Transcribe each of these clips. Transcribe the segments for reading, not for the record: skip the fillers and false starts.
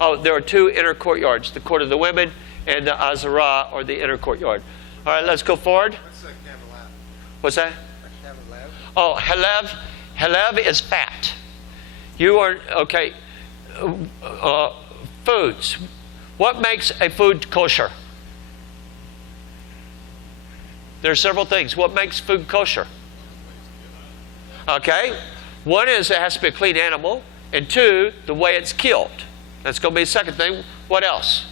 Oh, there are two inner courtyards, the court of the women and the Azarah, or the inner courtyard. All right, let's go forward. What's a Kavalev? What's that? A Kavalev? Oh, halev. Halev is fat. You are, okay, foods. What makes a food kosher? There are several things. What makes food kosher? Okay. One is it has to be a clean animal. And two, the way it's killed. That's going to be the second thing. What else?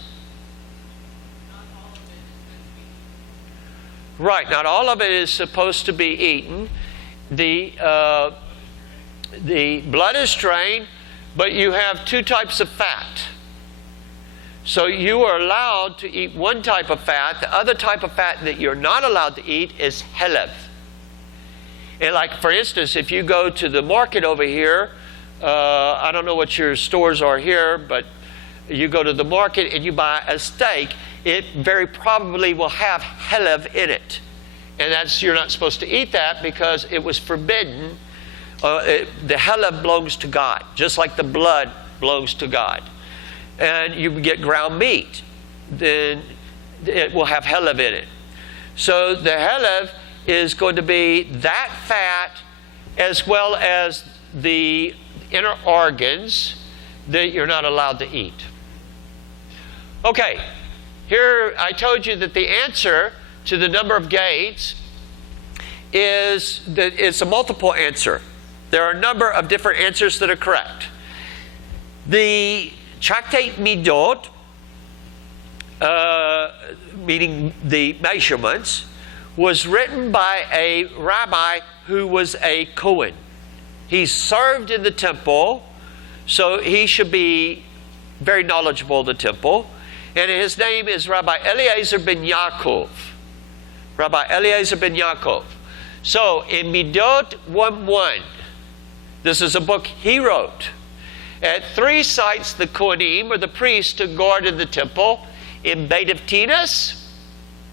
Right. Not all of it is supposed to be eaten. The blood is drained, but you have two types of fat. So you are allowed to eat one type of fat. The other type of fat that you're not allowed to eat is halev. And like, for instance, if you go to the market over here, I don't know what your stores are here, but you go to the market and you buy a steak, it very probably will have halev in it. And you're not supposed to eat that because it was forbidden. The halev belongs to God, just like the blood belongs to God. And you get ground meat, then it will have halev in it. So the halev is going to be that fat as well as the inner organs that you're not allowed to eat. Okay, here I told you that the answer to the number of gates is that it's a multiple answer. There are a number of different answers that are correct. The Tractate Midot, meaning the measurements, was written by a rabbi who was a Kohen. He served in the temple, so he should be very knowledgeable of the temple. And his name is Rabbi Eliezer ben Yaakov. Rabbi Eliezer ben Yaakov. So in Midot 1:1, this is a book he wrote. At 3 sites, the Kohanim, or the priests, took guard in the temple: in Beit of Tinas,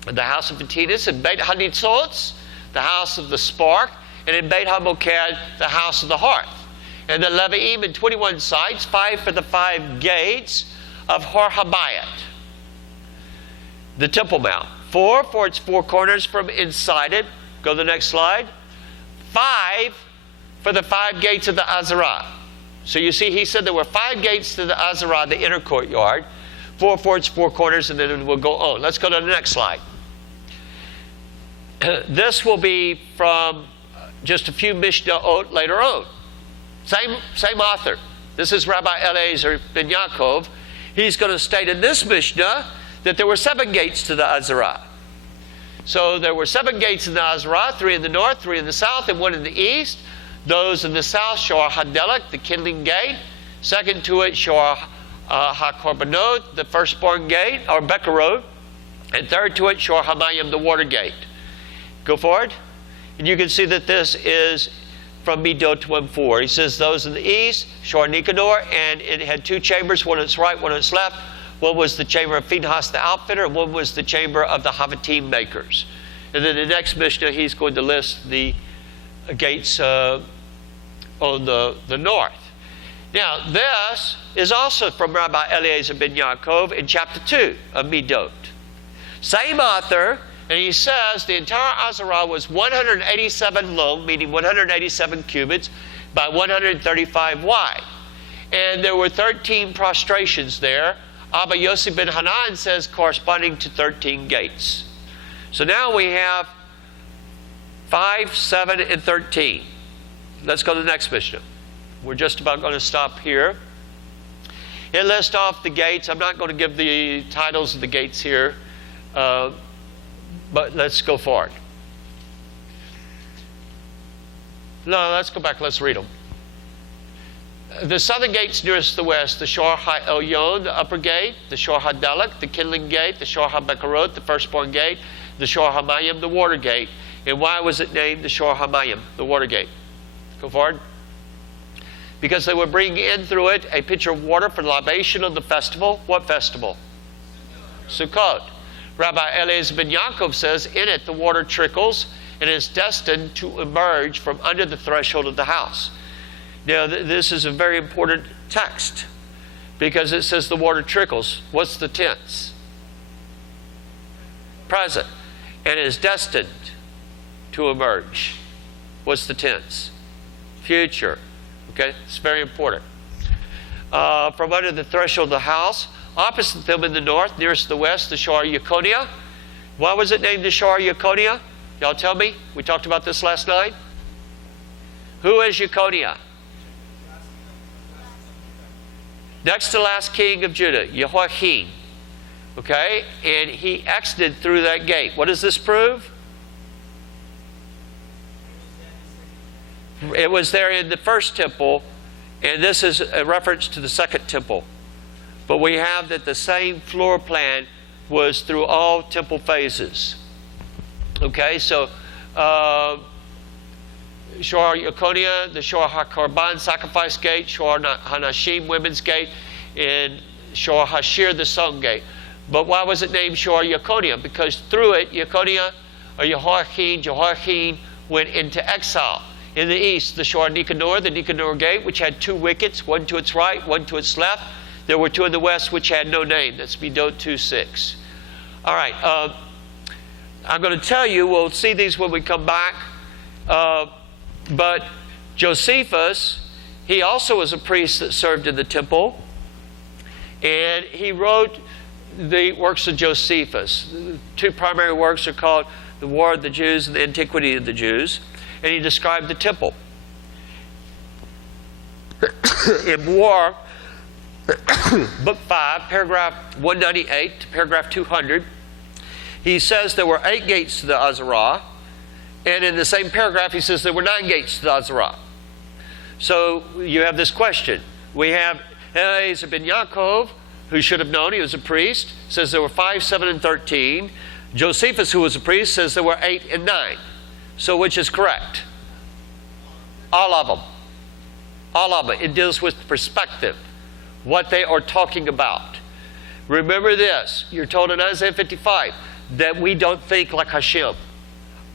the house of Tinas; in Beit Hanitzotz, the house of the spark; and in Beit HaMoked, the house of the hearth. And the Leviim in 21 sites, 5 for the 5 gates of Har Habayit, the Temple Mount. 4 for its 4 corners from inside it. Go to the next slide. 5 for the 5 gates of the Azarah. So you see, he said there were 5 gates to the Azarah, the inner courtyard. 4 for its 4 corners, and then we'll go on. Let's go to the next slide. This will be from just a few Mishnah later on. Same author. This is Rabbi Eliezer ben Yaakov. He's going to state in this Mishnah that there were 7 gates to the Azarah. So there were 7 gates in the Azarah, 3 in the north, 3 in the south, and 1 in the east. Those in the south, Shor HaDelek, the kindling gate. Second to it, Shor HaKorbanot, the firstborn gate, or Bekarot. And third to it, Shor HaMayim, the water gate. Go forward. And you can see that this is from Midot 1:4. He says those in the east, Shor Nicanor, and it had 2 chambers, one on its right, one on its left. One was the chamber of Phinehas the outfitter, and one was the chamber of the Havatim makers. And then the next Mishnah, he's going to list the gates on the north. Now, this is also from Rabbi Eliezer ben Yaakov in chapter 2 of Midot. Same author, and he says the entire Azarah was 187 long, meaning 187 cubits, by 135 wide. And there were 13 prostrations there. Abba Yossi ben Hanan says corresponding to 13 gates. So now we have 5, 7, and 13. Let's go to the next Mishnah. We're just about going to stop here. It lists off the gates. I'm not going to give the titles of the gates here, but let's go forward. No, let's go back. Let's read them. The southern gates nearest the west, the Shor HaElyon, the upper gate; the Shor HaDelek, the kindling gate; the Shor HaBekarot, the firstborn gate; the Shor HaMayim, the water gate. And why was it named the Shor HaMayim, the water gate? Go forward. Because they were bringing in through it a pitcher of water for the libation of the festival. What festival? Sukkot. Rabbi Eliezer ben Yaakov says, in it the water trickles and is destined to emerge from under the threshold of the house. Now, this is a very important text Because it says the water trickles. What's the tense? Present. And is destined to emerge. What's the tense? Future. Okay, it's very important. From under the threshold of the house, opposite them in the north, nearest the west, the shore of Laconia. Why was it named the shore of Laconia? Y'all tell me. We talked about this last night. Who is Laconia? Next to last king of Judah, Jehoiakim. Okay, and he exited through that gate. What does this prove? It was there in the first temple, and this is a reference to the second temple. But we have that the same floor plan was through all temple phases. Okay, so Shor Yekonia, the Shor HaKorban sacrifice gate, Shor Hanashim women's gate, and Shor Hashir the song gate. But why was it named Shor Yekonia? Because through it, Yekonia or Jehoiakim went into exile. In the east, the Shor Nicanor, the Nicanor gate, which had two wickets, one to its right, one to its left. There were two in the west which had no name. That's Midot 2:6. All right. I'm going to tell you, we'll see these when we come back. But Josephus, he also was a priest that served in the temple. And he wrote the works of Josephus. The two primary works are called The War of the Jews and The Antiquity of the Jews. And he described the temple. In War, Book 5, paragraph 198 to paragraph 200, he says there were 8 gates to the Azarah. And in the same paragraph, he says there were 9 gates to the Azarah. So you have this question. We have Eliezer ben Yaakov, who should have known, he was a priest, says there were 5, 7, and 13. Josephus, who was a priest, says there were 8 and 9. So which is correct? All of them. All of them. It deals with perspective, what they are talking about. Remember this. You're told in Isaiah 55 that we don't think like Hashem.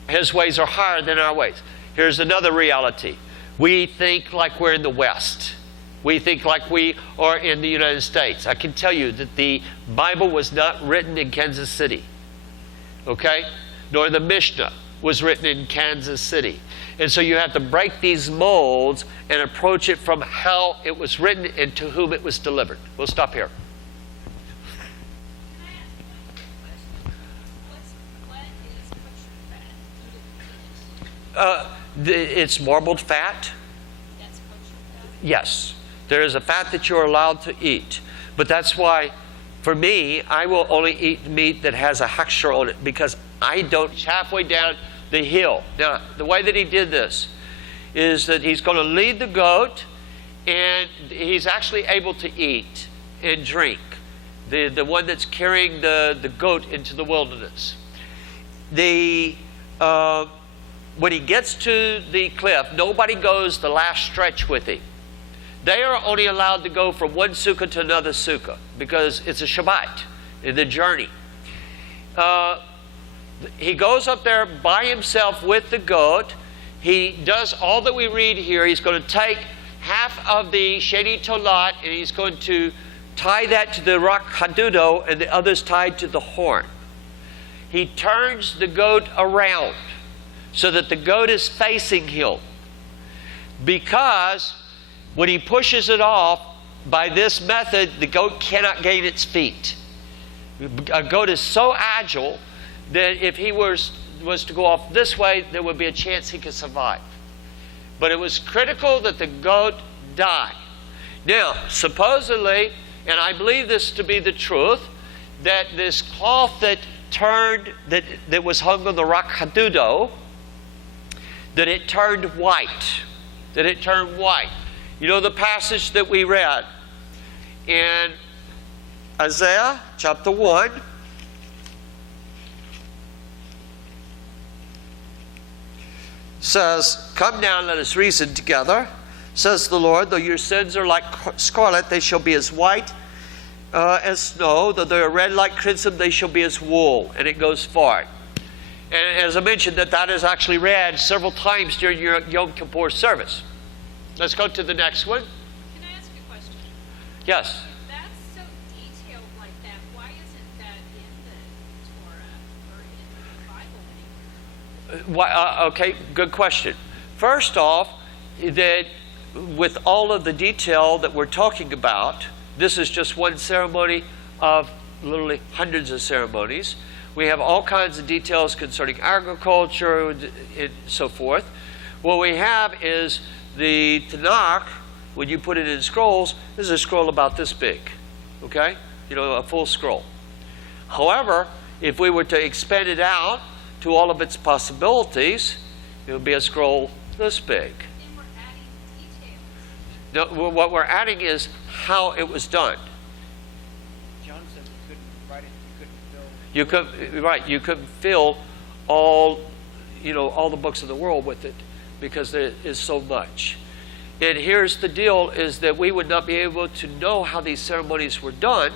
His ways are higher than our ways. Here's another reality. We think like we're in the West. We think like we are in the United States. I can tell you that the Bible was not written in Kansas City. Okay? Nor the Mishnah was written in Kansas City. And so you have to break these molds and approach it from how it was written and to whom it was delivered. We'll stop here. It's marbled fat. That's kosher fat? Yes. There is a fat that you're allowed to eat. But that's why, for me, I will only eat meat that has a hechsher on it because I don't. Halfway down the hill. Now, the way that he did this is that he's going to lead the goat, and he's actually able to eat and drink. The one that's carrying the goat into the wilderness. When he gets to the cliff, nobody goes the last stretch with him. They are only allowed to go from one sukkah to another sukkah because it's a Shabbat in the journey. He goes up there by himself with the goat. He does all that we read here. He's going to take half of the Sheni Tolat and he's going to tie that to the rock Hadudo and the others tied to the horn. He turns the goat around so that the goat is facing him. Because when he pushes it off, by this method, the goat cannot gain its feet. A goat is so agile that if he was to go off this way, there would be a chance he could survive. But it was critical that the goat die. Now, supposedly, and I believe this to be the truth, that this cloth that was hung on the rock Hadudo, that it turned white. That it turned white. You know the passage that we read in Isaiah chapter 1. Says, "Come down, let us reason together. Says the Lord, though your sins are like scarlet, they shall be as white as snow. Though they are red like crimson, they shall be as wool." And it goes forward. And as I mentioned, that is actually read several times during your Yom Kippur service. Let's go to the next one. Can I ask you a question? Yes. That Okay, good question. First off, that with all of the detail that we're talking about, this is just one ceremony of literally hundreds of ceremonies. We have all kinds of details concerning agriculture and so forth. What we have is the Tanakh, when you put it in scrolls, this is a scroll about this big, okay? A full scroll. However, if we were to expand it out to all of its possibilities, it would be a scroll this big. Then we're adding details. No, what we're adding is how it was done. John said you couldn't write it, you couldn't fill. You couldn't fill all the books in the world with it because there is so much. And here's the deal, is that we would not be able to know how these ceremonies were done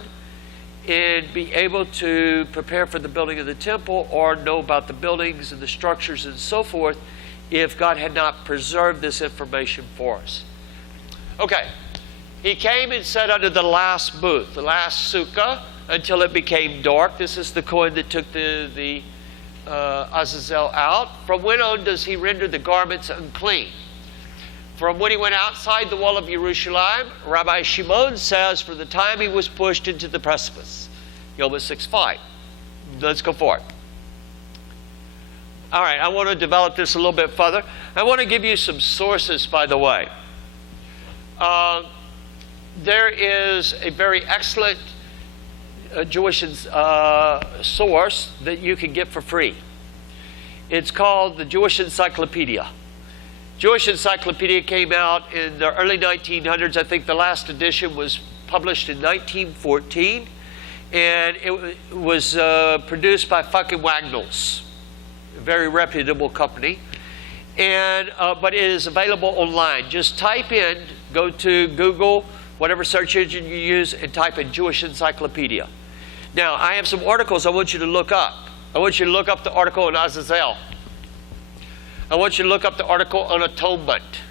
and be able to prepare for the building of the temple or know about the buildings and the structures and so forth if God had not preserved this information for us. Okay. He came and sat under the last booth, the last sukkah, until it became dark. This is the Kohen that took the Azazel out. From when on does he render the garments unclean? From when he went outside the wall of Jerusalem, Rabbi Shimon says, from the time he was pushed into the precipice. Yom 6:5. Let's go for it. All right, I want to develop this a little bit further. I want to give you some sources, by the way. There is a very excellent Jewish source that you can get for free. It's called the Jewish Encyclopedia. Jewish Encyclopedia came out in the early 1900s. I think the last edition was published in 1914. And it was produced by fucking Wagnalls, a very reputable company. And but it is available online. Just type in, go to Google, whatever search engine you use, and type in Jewish Encyclopedia. Now, I have some articles I want you to look up. I want you to look up the article on Azazel. I want you to look up the article on atonement.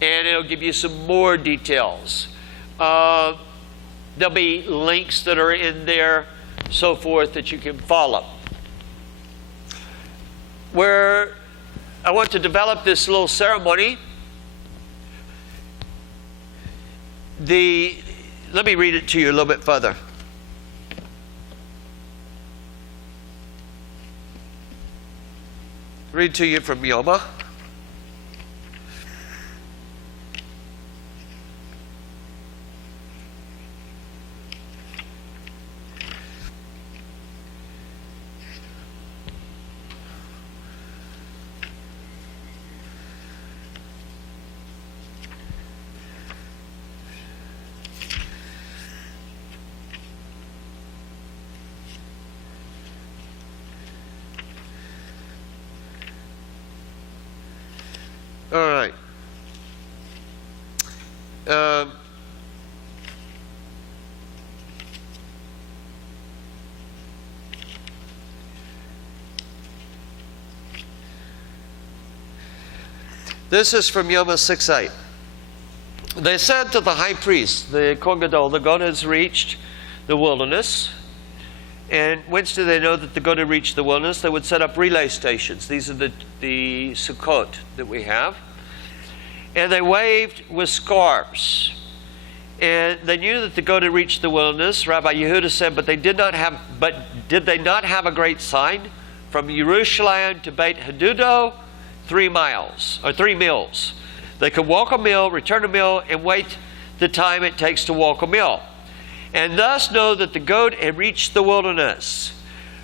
And it'll give you some more details. There'll be links that are in there, so forth, that you can follow. Where I want to develop this little ceremony, let me read it to you a little bit further. Read to you from Yoma. All right. This is from Yoma 6:8. They said to the high priest, the Kohen Gadol, the goat has reached the wilderness. And whence do they know that the goat had reached the wilderness? They would set up relay stations. These are the sukkot that we have. And they waved with scarves. And they knew that the goat had reached the wilderness. Rabbi Yehuda said, but did they not have a great sign? From Jerusalem to Beit Hadudo, 3 miles, or 3 mills. They could walk a mill, return a mill, and wait the time it takes to walk a mill. And thus know that the goat had reached the wilderness.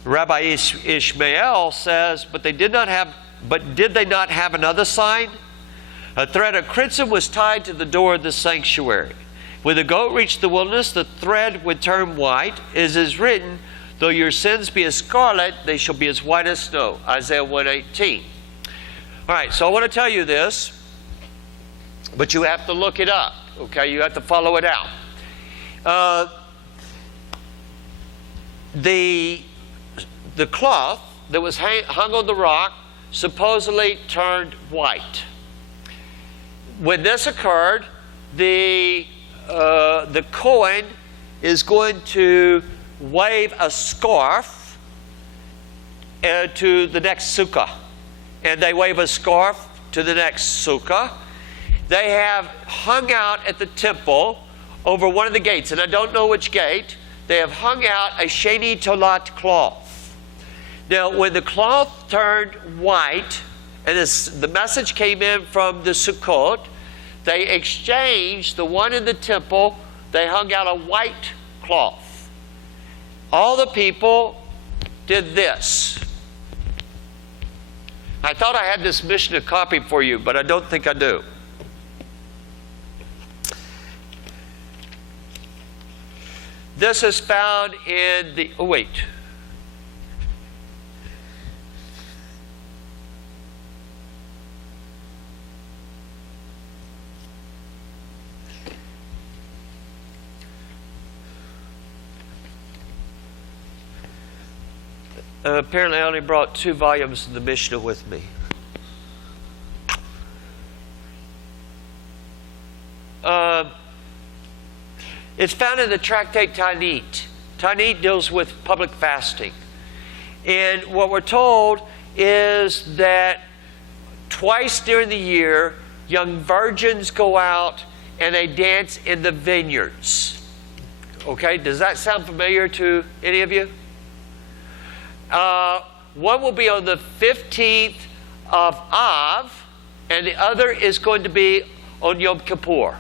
Rabbi Ishmael says, but did they not have another sign? A thread of crimson was tied to the door of the sanctuary. When the goat reached the wilderness, the thread would turn white, as is written, though your sins be as scarlet, they shall be as white as snow. Isaiah 1:18. All right, so I want to tell you this, but you have to look it up, okay? You have to follow it out. The cloth that was hung on the rock supposedly turned white. When this occurred, the Kohen is going to wave a scarf to the next sukkah. and they wave a scarf to the next sukkah. They have hung out at the temple over one of the gates, and I don't know which gate. They have hung out a sheni tolat cloth. Now, when the cloth turned white, and the message came in from the Sukkot, they exchanged the one in the temple. They hung out a white cloth. All the people did this. I thought I had this Mishnah copied for you, but I don't think I do. This is found in the, oh wait. Apparently I only brought 2 volumes of the Mishnah with me. It's found in the tractate Tanit. Tanit deals with public fasting. And what we're told is that twice during the year, young virgins go out and they dance in the vineyards. Okay, does that sound familiar to any of you? One will be on the 15th of Av, and the other is going to be on Yom Kippur.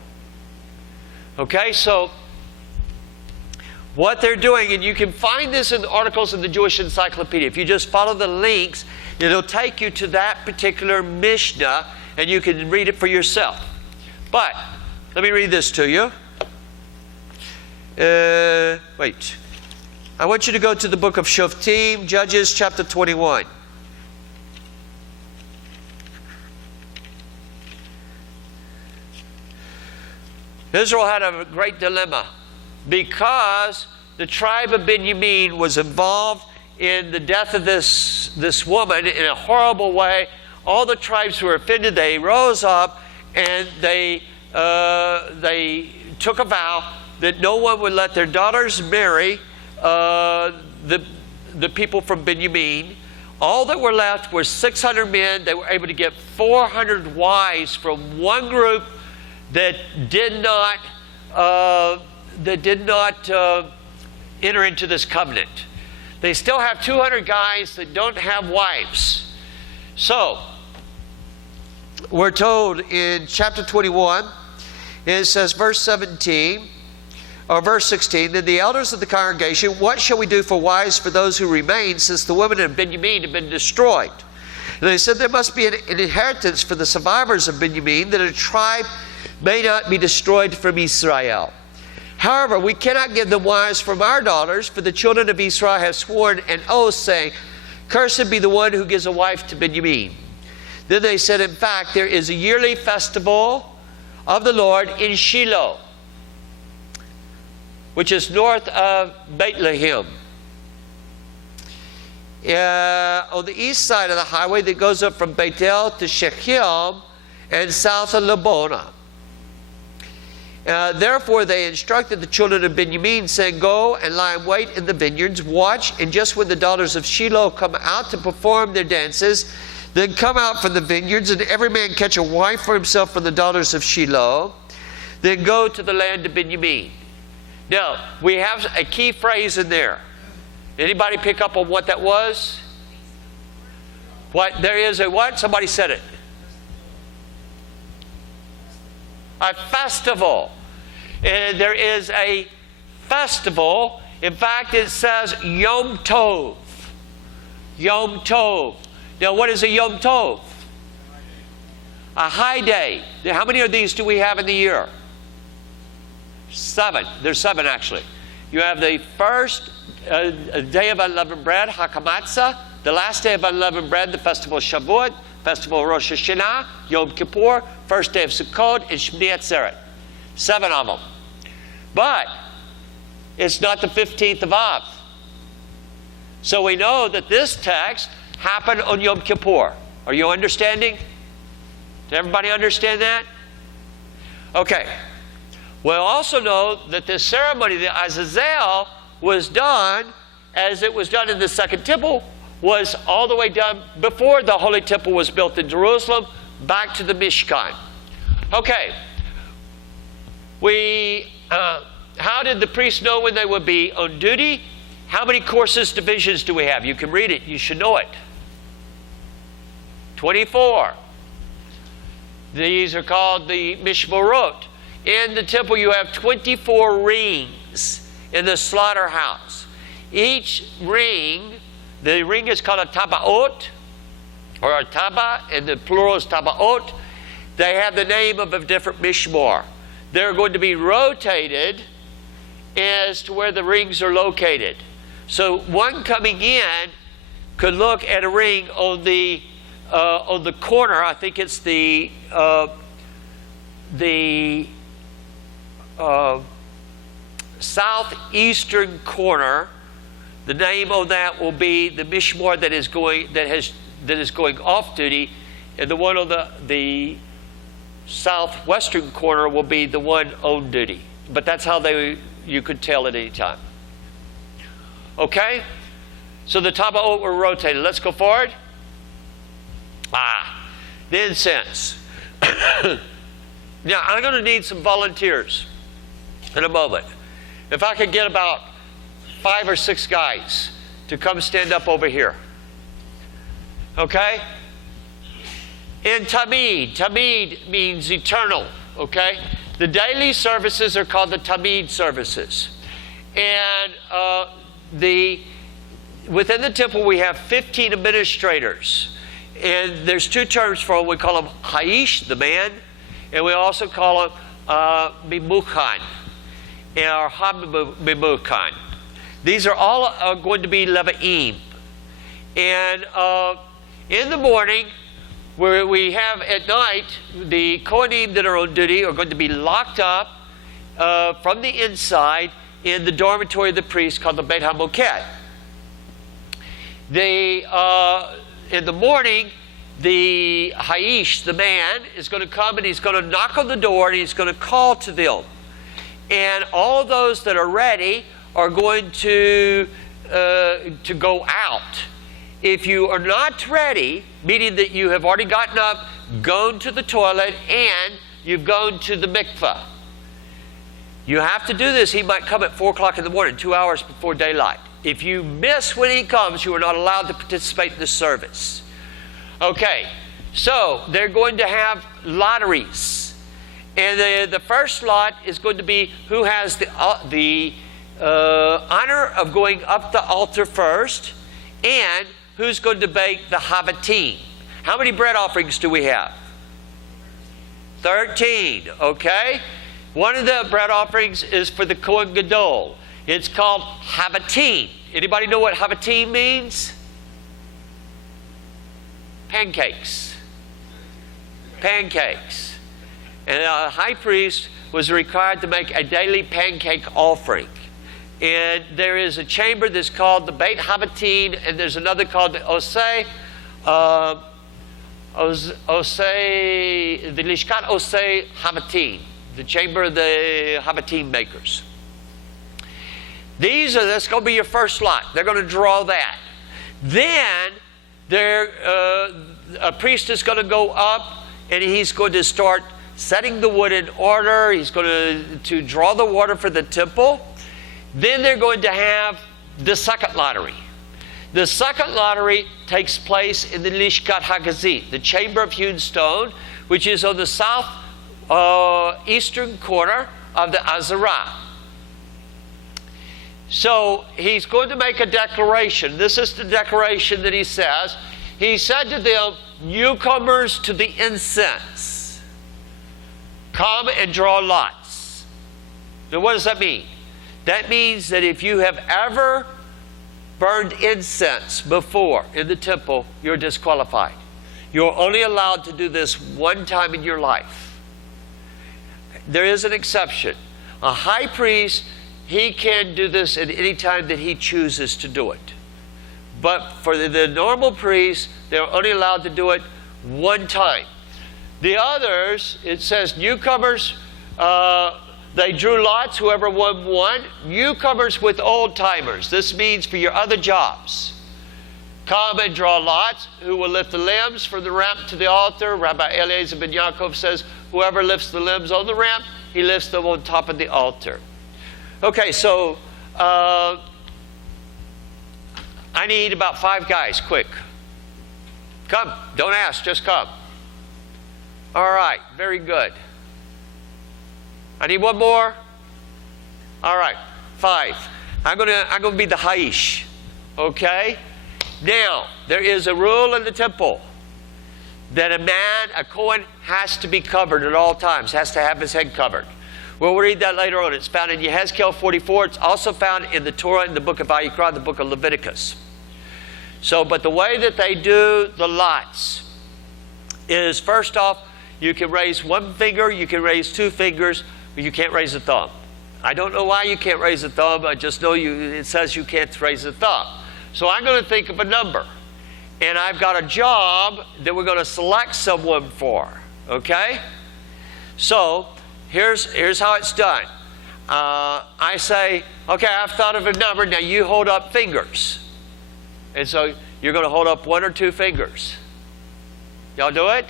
Okay, so what they're doing, and you can find this in the articles in the Jewish Encyclopedia. If you just follow the links, it'll take you to that particular Mishnah, and you can read it for yourself. But let me read this to you. Wait. I want you to go to the book of Shoftim, Judges chapter 21. Israel had a great dilemma because the tribe of Benjamin was involved in the death of this woman in a horrible way. All the tribes were offended. They rose up and they took a vow that no one would let their daughters marry the people from Benjamin. All that were left were 600 men. They were able to get 400 wives from one group that did not enter into this covenant. They still have 200 guys that don't have wives. So we're told in chapter 21, it says verse 17. Or verse 16, then the elders of the congregation, what shall we do for wives for those who remain, since the women of Benjamin have been destroyed? And they said there must be an inheritance for the survivors of Benjamin, that a tribe may not be destroyed from Israel. However, we cannot give them wives from our daughters, for the children of Israel have sworn an oath, saying, cursed be the one who gives a wife to Benjamin. Then they said, in fact, there is a yearly festival of the Lord in Shiloh, which is north of Bethlehem, on the east side of the highway that goes up from Bethel to Shechem and south of Lebona. Therefore they instructed the children of Benjamin, saying, go and lie in wait in the vineyards, watch, and just when the daughters of Shiloh come out to perform their dances, then come out from the vineyards, and every man catch a wife for himself from the daughters of Shiloh, then go to the land of Benjamin. Now, we have a key phrase in there. Anybody pick up on what that was? What? There is a what? Somebody said it. A festival. And there is a festival. In fact, it says Yom Tov. Yom Tov. Now, what is a Yom Tov? A high day. Now, how many of these do we have in the year? 7. There's 7 actually. You have the first day of unleavened bread, Hakamatza. The last day of unleavened bread, the festival of Shavuot, festival of Rosh Hashanah, Yom Kippur, first day of Sukkot, and Shmini Atzeret. 7 of them. But it's not the 15th of Av. So we know that this text happened on Yom Kippur. Are you understanding? Did everybody understand that? Okay. We also know that this ceremony, the Azazel, was done as it was done in the Second Temple was all the way down before the Holy Temple was built in Jerusalem, back to the Mishkan. Okay. How did the priests know when they would be on duty? How many courses, divisions do we have? You can read it. You should know it. 24. These are called the Mishmorot. In the temple, you have 24 rings in the slaughterhouse. Each ring, the ring is called a tabaot, or a taba, and the plural is tabaot. They have the name of a different mishmor. They're going to be rotated as to where the rings are located. So one coming in could look at a ring on the corner. I think it's the southeastern corner. The name on that will be the mishmor that is going off duty, and the one on the southwestern corner will be the one on duty. But that's how you could tell at any time. Okay? So the tabaot were rotated. Let's go forward. The incense. Now, I'm going to need some volunteers in a moment. If I could get about 5 or 6 guys to come stand up over here. Okay? And Tamid means eternal. Okay? The daily services are called the Tamid services. And within the temple we have 15 administrators. And there's 2 terms for them. We call them Haish, the man, and we also call them Mimukan, or Ha-Mimukan. These are all going to be Levi'im. And in the morning, where we have at night, the Kohanim that are on duty are going to be locked up from the inside in the dormitory of the priest called the Beit HaMoket. In the morning, the Haish, the man, is going to come and he's going to knock on the door and he's going to call to them. And all those that are ready are going to go out. If you are not ready, meaning that you have already gotten up, gone to the toilet, and you've gone to the mikveh, you have to do this. He might come at 4 o'clock in the morning, 2 hours before daylight. If you miss when he comes, you are not allowed to participate in the service. Okay, so they're going to have lotteries. And the first lot is going to be who has the honor of going up the altar first, and who's going to bake the havatim. How many bread offerings do we have? 13, okay? One of the bread offerings is for the Kohen Gadol. It's called havatim. Anybody know what havatim means? Pancakes. Pancakes. And a high priest was required to make a daily pancake offering. And there is a chamber that's called the Beit Havatim, and there's another called the the Lishkat Osei Havatim, the chamber of the Havatim makers. That's going to be your first lot. They're going to draw that. Then a priest is going to go up and he's going to start setting the wood in order. He's going to draw the water for the temple. Then they're going to have the second lottery. The second lottery takes place in the Lishkat Hagazit, the chamber of hewn stone, which is on the south eastern corner of the Azarah. So he's going to make a declaration. This is the declaration that he says. He said to them, newcomers to the incense, come and draw lots. Now what does that mean? That means that if you have ever burned incense before in the temple, you're disqualified. You're only allowed to do this one time in your life. There is an exception. A high priest, he can do this at any time that he chooses to do it. But for the normal priests, they're only allowed to do it one time. The others, it says newcomers, they drew lots, whoever won. Newcomers with old timers. This means for your other jobs. Come and draw lots. Who will lift the limbs from the ramp to the altar? Rabbi Eliezer ben Yaakov says, whoever lifts the limbs on the ramp, he lifts them on top of the altar. Okay, so I need about 5 guys, quick. Come, don't ask, just come. All right, very good. I need one more. All right, 5. I'm gonna be the haish. Okay? Now, there is a rule in the temple that a Kohen, has to be covered at all times, has to have his head covered. We'll read that later on. It's found in Yehezkel 44. It's also found in the Torah, in the book of Vayikra, the book of Leviticus. So, but the way that they do the lots is, first off, you can raise 1 finger, you can raise 2 fingers, but you can't raise a thumb. I don't know why you can't raise a thumb. I just know it says you can't raise a thumb. So I'm going to think of a number. And I've got a job that we're going to select someone for. Okay? So here's how it's done. I say, okay, I've thought of a number. Now you hold up fingers. And so you're going to hold up 1 or 2 fingers. Y'all do it?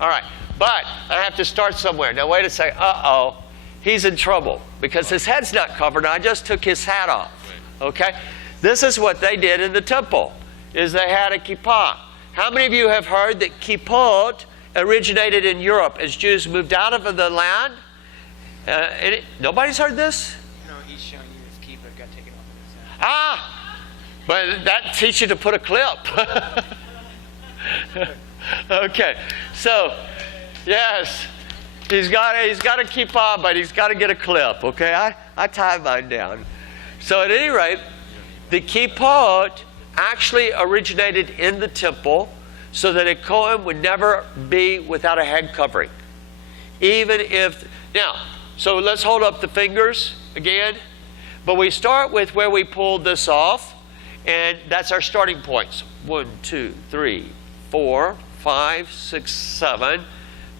All right. But I have to start somewhere. Now wait a second. Uh-oh. He's in trouble because his head's not covered. I just took his hat off. Okay? This is what they did in the temple, is they had a kippah. How many of you have heard that kippot originated in Europe as Jews moved out of the land? Nobody's heard this? No, he's showing you his keeper got taken off of his head. Ah! But that teaches you to put a clip. Okay. So, yes. He's got a kippah, but he's got to get a clip. Okay? I tie mine down. So at any rate, the kippot actually originated in the temple so that a Kohen would never be without a head covering. Even if... Now, so let's hold up the fingers again. But we start with where we pulled this off. And that's our starting points. 1, 2, 3, 4, 5, 6, 7,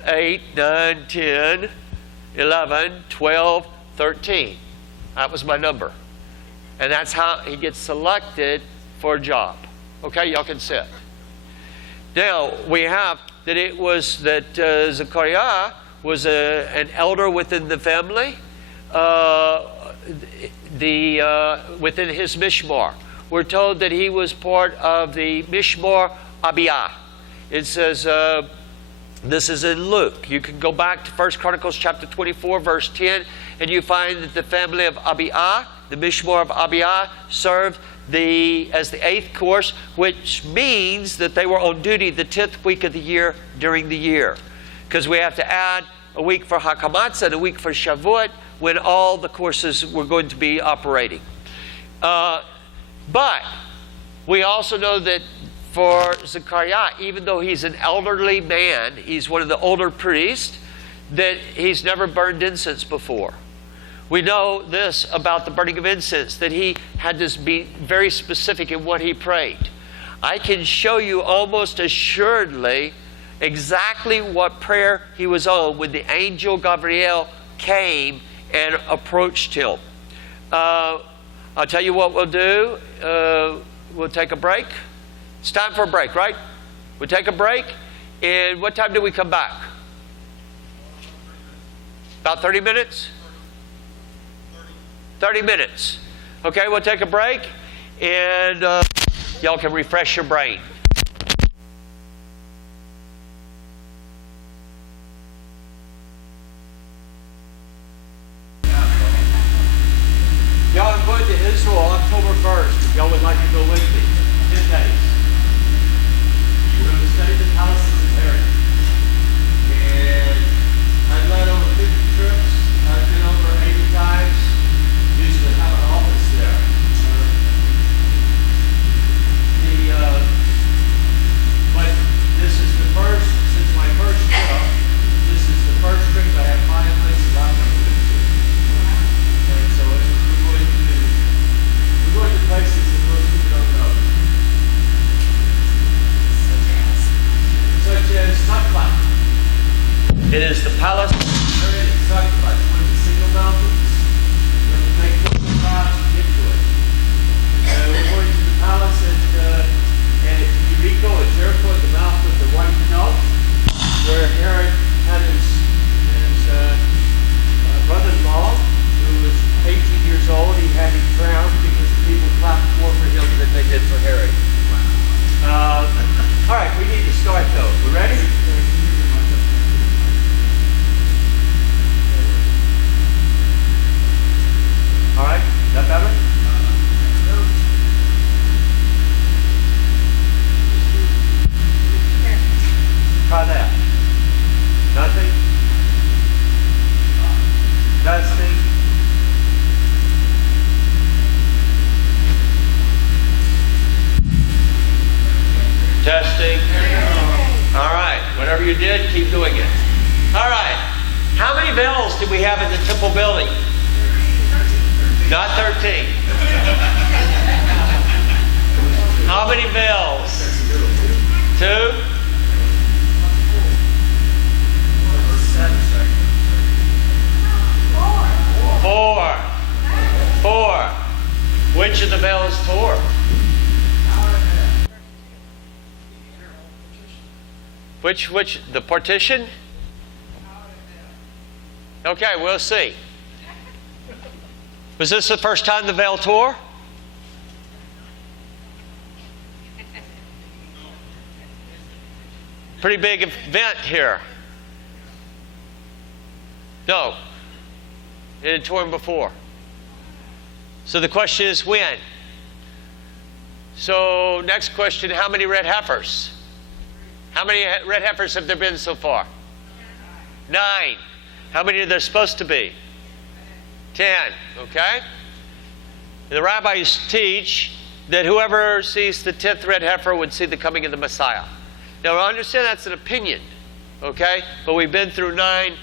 8, 9, 10, 11, 12, 13. That was my number. And that's how he gets selected for a job. Okay, y'all can sit. Now, we have that it was that Zechariah was an elder within the family, within his mishmar. We're told that he was part of the mishmar Abiyah. It says, this is in Luke. You can go back to 1 Chronicles chapter 24, verse 10, and you find that the family of Abiyah, the mishmar of Abiyah, served as the 8th course, which means that they were on duty the 10th week of the year during the year. Because we have to add a week for Hakamatz and a week for Shavuot when all the courses were going to be operating. But we also know that for Zechariah, even though he's an elderly man, he's one of the older priests, that he's never burned incense before. We know this about the burning of incense, that he had to be very specific in what he prayed. I can show you almost assuredly exactly what prayer he was on when the angel Gabriel came and approached him. I'll tell you what we'll do. We'll take a break. It's time for a break, right? We'll take a break. And what time do we come back? About 30 minutes? 30 minutes. Okay, we'll take a break. And y'all can refresh your brain. Y'all, I'm going to Israel October 1st. Y'all would like to go with me. 10 days. We're going to study the palaces of Herod. And I've led over 50 trips. I've been over 80 times. Usually have an office there. But this is the first, since my first trip, this is the first trip I have 5 places I've never been to. And so we're going to places that most people don't know. Such need to start though. We ready? All right, is that better? Try that. Nothing? Testing. Testing. All right, whatever you did, keep doing it. All right, how many bells do we have in the temple building? Not 13. How many bells? 2? 4. 4. Which of the bells 4? Which, the partition? Okay, we'll see. Was this the first time the veil tore? Pretty big event here. No. It had torn before. So the question is when? So next question, how many red heifers? How many red heifers have there been so far? 9. How many are there supposed to be? 10. Okay? The rabbis teach that whoever sees the 10th red heifer would see the coming of the Messiah. Now, I understand that's an opinion, okay? But we've been through 9,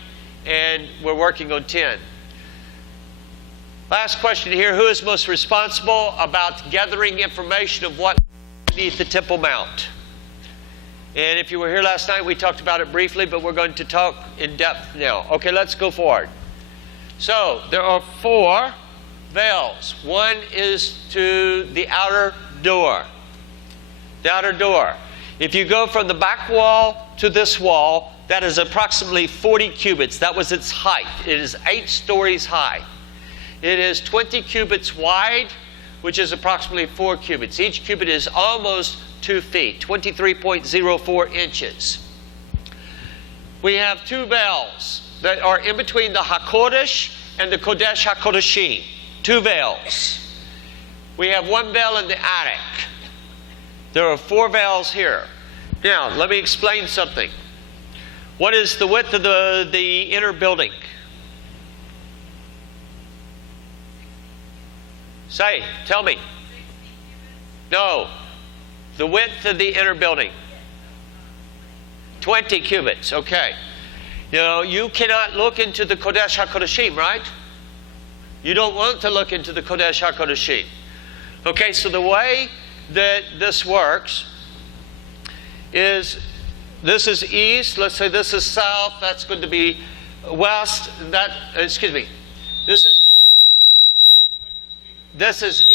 and we're working on 10. Last question here. Who is most responsible about gathering information of what beneath the Temple Mount? And if you were here last night, we talked about it briefly, but we're going to talk in depth now. Okay, let's go forward. So, there are 4 veils. One is to the outer door. The outer door. If you go from the back wall to this wall, that is approximately 40 cubits. That was its height. It is 8 stories high. It is 20 cubits wide, which is approximately 4 cubits. Each cubit is almost 2 feet, 23.04 inches. We have 2 veils that are in between the HaKodesh and the Kodesh HaKodeshim. 2 veils. We have 1 veil in the attic. There are 4 veils here. Now, let me explain something. What is the width of the inner building? Say, tell me. No. The width of the inner building. 20 cubits, okay. You know, you cannot look into the Kodesh HaKodeshim, right? You don't want to look into the Kodesh HaKodeshim. Okay, so the way that this works is, this is east, let's say this is south, that's going to be west, this is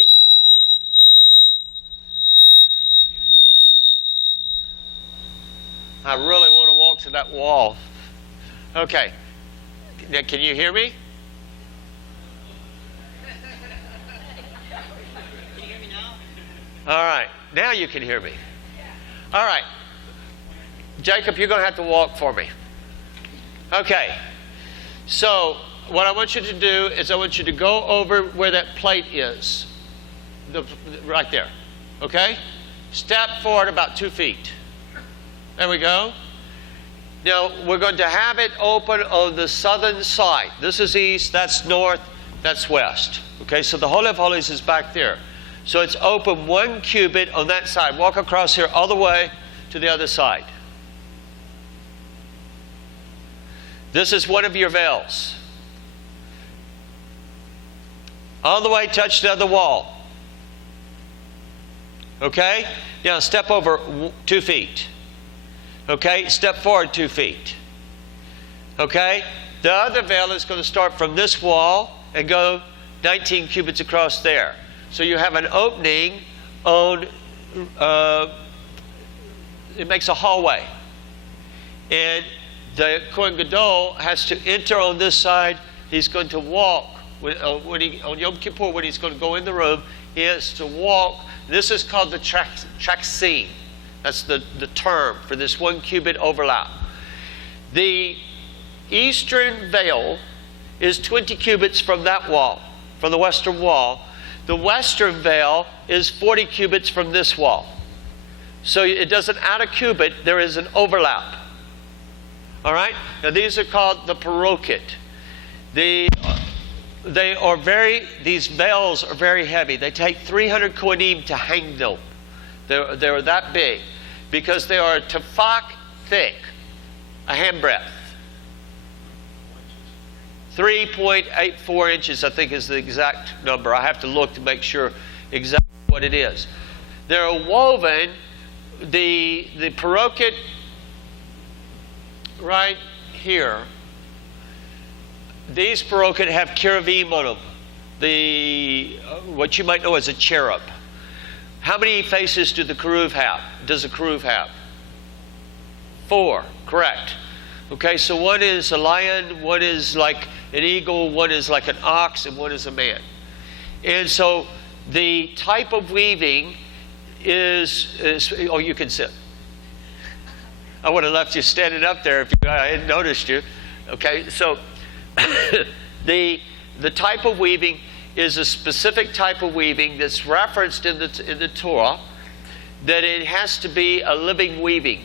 I really want to walk to that wall. Okay. Now, can you hear me? Can you hear me now? All right. Now you can hear me. All right. Jacob, you're going to have to walk for me. Okay. So, what I want you to do is I want you to go over where that plate is. Right there. Okay? Step forward about 2 feet. There we go. Now, we're going to have it open on the southern side. This is east, that's north, that's west. Okay, so the Holy of Holies is back there. So it's open 1 cubit on that side. Walk across here all the way to the other side. This is one of your veils. All the way, touch the other wall. Okay? Now step over 2 feet. Okay? Step forward 2 feet. Okay? The other veil is going to start from this wall and go 19 cubits across there. So you have an opening on, it makes a hallway. And the Kohen Gadol has to enter on this side. He's going to walk. On Yom Kippur, when he's going to go in the room, he has to walk. This is called the Traksim. That's the term for this 1 cubit overlap. The eastern veil is 20 cubits from that wall, from the western wall. The western veil is 40 cubits from this wall. So it doesn't add a cubit, there is an overlap. All right? Now these are called the parokit. These veils are very heavy. They take 300 kohanim to hang them. They're that big because they are tefach thick, a handbreadth. 3.84 inches, I think, is the exact number. I have to look to make sure exactly what it is. They're woven, the parokit right here. These parokit have cherubim on them. What you might know as a cherub. How many faces do the keruv have? Does a keruv have? 4, correct. Okay, so one is a lion, one is like an eagle, one is like an ox, and one is a man. And so the type of weaving is oh, you can sit. I would have left you standing up there if I hadn't noticed you. Okay, so the type of weaving is a specific type of weaving that's referenced in the Torah, that it has to be a living weaving.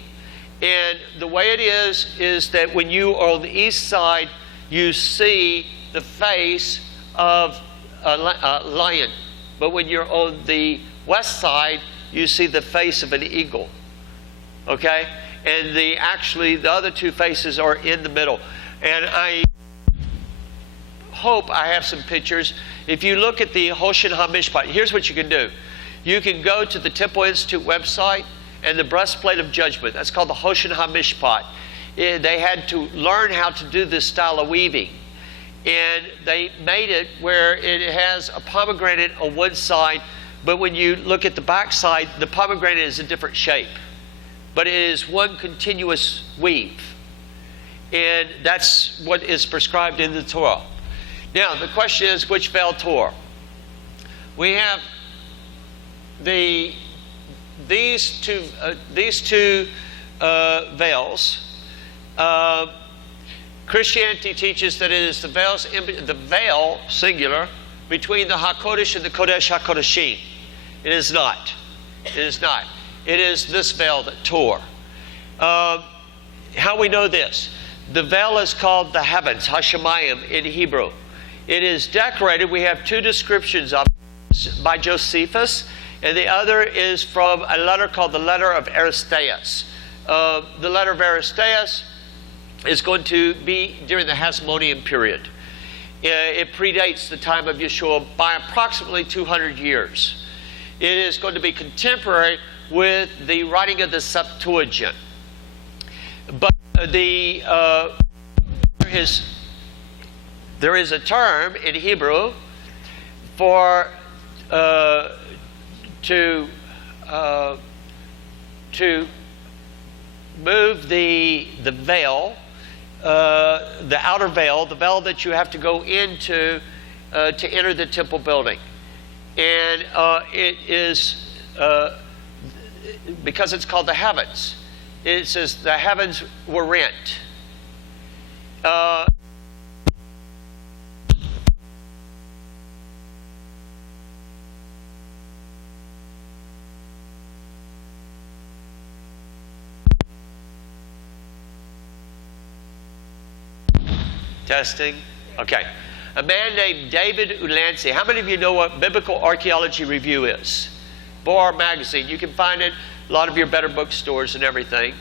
And the way it is that when you are on the east side, you see the face of a lion. But when you're on the west side, you see the face of an eagle. Okay? And the other two faces are in the middle. And I hope I have some pictures. If you look at the Hoshen HaMishpat, here's what you can do. You can go to the Temple Institute website and the breastplate of judgment. That's called the Hoshen HaMishpat. They had to learn how to do this style of weaving. And they made it where it has a pomegranate on one side, but when you look at the back side, the pomegranate is a different shape. But it is one continuous weave. And that's what is prescribed in the Torah. Now, the question is, which veil tore? We have these two veils. Christianity teaches that it is the veil, singular, between the HaKodesh and the Kodesh HaKodeshim. It is not. It is not. It is this veil that tore. How we know this? The veil is called the heavens, Hashemayim in Hebrew. It is decorated. We have 2 descriptions of it by Josephus, and the other is from a letter called the letter of Aristeas. The letter of Aristeas is going to be during the Hasmonean period. It predates the time of Yeshua by approximately 200 years. It is going to be contemporary with the writing of the Septuagint. But there is a term in Hebrew for to move the veil, the outer veil, the veil that you have to go into to enter the temple building. And it is, because it's called the heavens, it says the heavens were rent. Testing. Okay. A man named David Ulansey. How many of you know what Biblical Archaeology Review is? Boar magazine. You can find it a lot of your better bookstores and everything.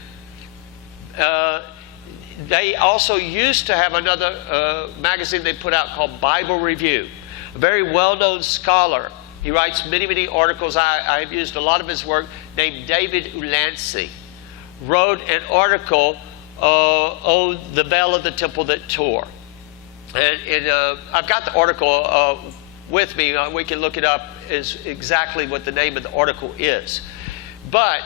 They also used to have another magazine they put out called Bible Review. A very well-known scholar. He writes many, many articles. I've used a lot of his work. Named David Ulansey. Wrote an article on the veil of the temple that tore. And I've got the article with me. We can look it up as exactly what the name of the article is. But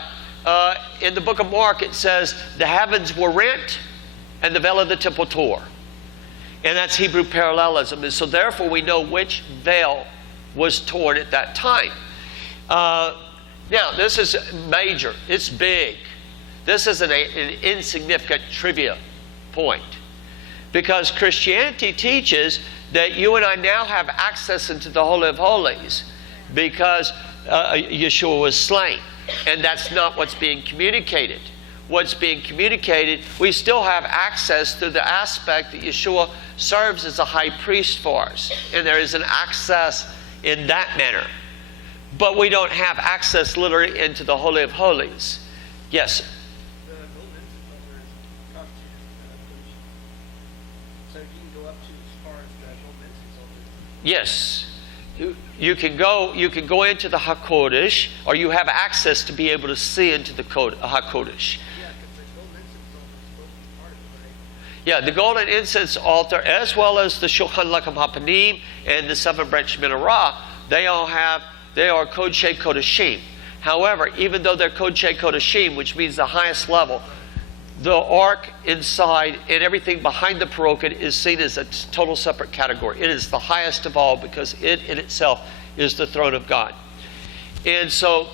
in the book of Mark, it says the heavens were rent and the veil of the temple tore. And that's Hebrew parallelism. And so therefore we know which veil was torn at that time. Now, this is major. It's big. This isn't an insignificant trivia point. Because Christianity teaches that you and I now have access into the Holy of Holies because Yeshua was slain. And that's not what's being communicated. What's being communicated, we still have access through the aspect that Yeshua serves as a high priest for us. And there is an access in that manner. But we don't have access literally into the Holy of Holies. Yes? The golden incense altar is constituted pollution. So you can go up to as far as the golden incense altar. Yes. You can go into the HaKodesh, or you have access to be able to see into the HaKodesh. Yeah, because the golden incense altar is supposed to be part of it, right? Yeah, the golden incense altar, as well as the Shulchan Lakam HaPanim and the seven-branch menorah, they are Kodshei Kodashim. However, even though they're Kodshei Kodashim, which means the highest level, the ark inside and everything behind the parochid is seen as a total separate category. It is the highest of all because it in itself is the throne of God. And so